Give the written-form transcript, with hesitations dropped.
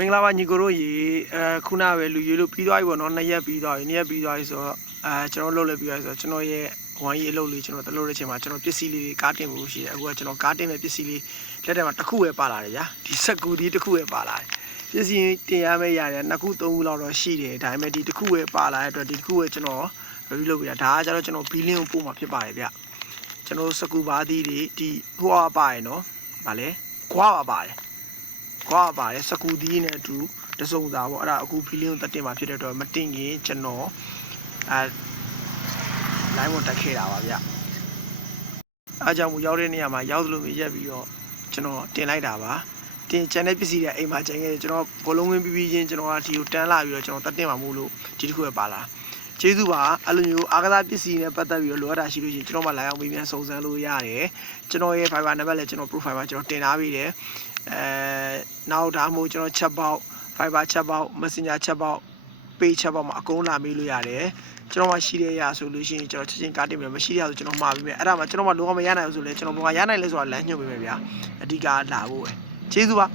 မင်္ဂလာပါညီကိုတို့ရေခုနပဲလူရွေးလို့ပြီးသွားပြီပေါ့နော်2ရက်ပြီးသွားပြီ2ရက်ပြီးသွားပြီဆိုတော့ကျွန်တော်လှုပ်လဲပြီးသွားပြီဆိုတော့ကျွန်တော်ရဲ့ဝိုင်းရေးအလုပ်လေးကျွန်တော်တလို့တဲ့ချိန်မှာကျွန်တော်ပစ္စည်းလေးတွေကားတင်ဖို့ရှိတယ်အခုကကျွန်တော်ကားတင်မဲ့ပစ္စည်းလေးလက်ထက်မှာတစ်ခုပဲပါလာတယ်ဗျာဒီစက်ကူဒီတစ်ခုပဲပါလာတယ်ပစ္စည်းတင်ရမယ့်ရတယ်2ခု3ခုလောက်တော့ရှိတယ်ဒါပေမဲ့ဒီတစ်ခုပဲပါလာတဲ့အတွက်ဒီတစ်ခုပဲကျွန်တော် review လုပ်ပြတာဒါကကျတော့ကျွန်တော်ဘီလင်းကိုပို့မှာဖြစ်ပါတယ်ဗျကျွန်တော်စကူပါသီးတွေဒီဟိုကပါရယ်နော်ဗာလဲခွာပါတယ်ကွာပါတယ်စကူဒီနဲ့အတူတစုံစာပေါ့အဲ့ဒါအခုဖီလင်းကိုတက်တင်မှာဖြစ်တဲ့တော့မတင်ခင်ကျွန်တော်လိုင်းပေါ်တက်ခဲ့တာပါဗျအားကြောင့်မရောက်တဲ့နေရာမှာရောက်သလိုမျိုးရက်ပြီးတော့ကျွန်တော်တင်လိုက်တာပါတင်ချန်တဲ့ပစ္စည်းတွေအိမ်မှာကျန်ခဲ့တယ်ကျွန်တော်ဘလုံးဝင်းပြီးချင်းကျွန်တော်ကဒီကိုတန်းလာပြီးတော့ကျွန်တော်တက်တင်မှာမို့လို့ဒီတစ်ခုပဲပါလာကျေးဇူးပါအဲ့လိုမျိုးအားကစားပစ္စည်းနဲ့ပတ်သက်ပြီးတော့လိုအပ်တာရှိလို့ရှိရင်ကျွန်တော်မှလာရောက်ပြီးပြန်စုံစမ်းလို့ရတယ်ကျွန်တော်ရဲ့ Fiverr နံပါတ်လည်းကျွန်တော် profile မှာကျွန်တော်တင်ထားပြီးတယ်နောက်ဒါမှမဟုတ်ကျွန်တော် chat box Fiverr chat box Messenger chat box page chat box မှာအကုန်လာမေးလို့ရတယ်ကျွန်တော်မှရှိတဲ့ရဆိုလို့ရှိရင်ကျွန်တော်ချက်ချင်းကားတင်ပြီးမရှိတဲ့ရဆိုကျွန်တော်မှာပြီးမယ်အဲ့ဒါမှကျွန်တော်မှလုံးဝမရနိုင်ဘူးဆိုလဲကျွန်တော်ဘယ်မှာရနိုင်လဲဆိုတာလမ်းညွှန်ပေးမယ်ဗျာအဓိကလာဖို့ပဲကျေးဇူးပါ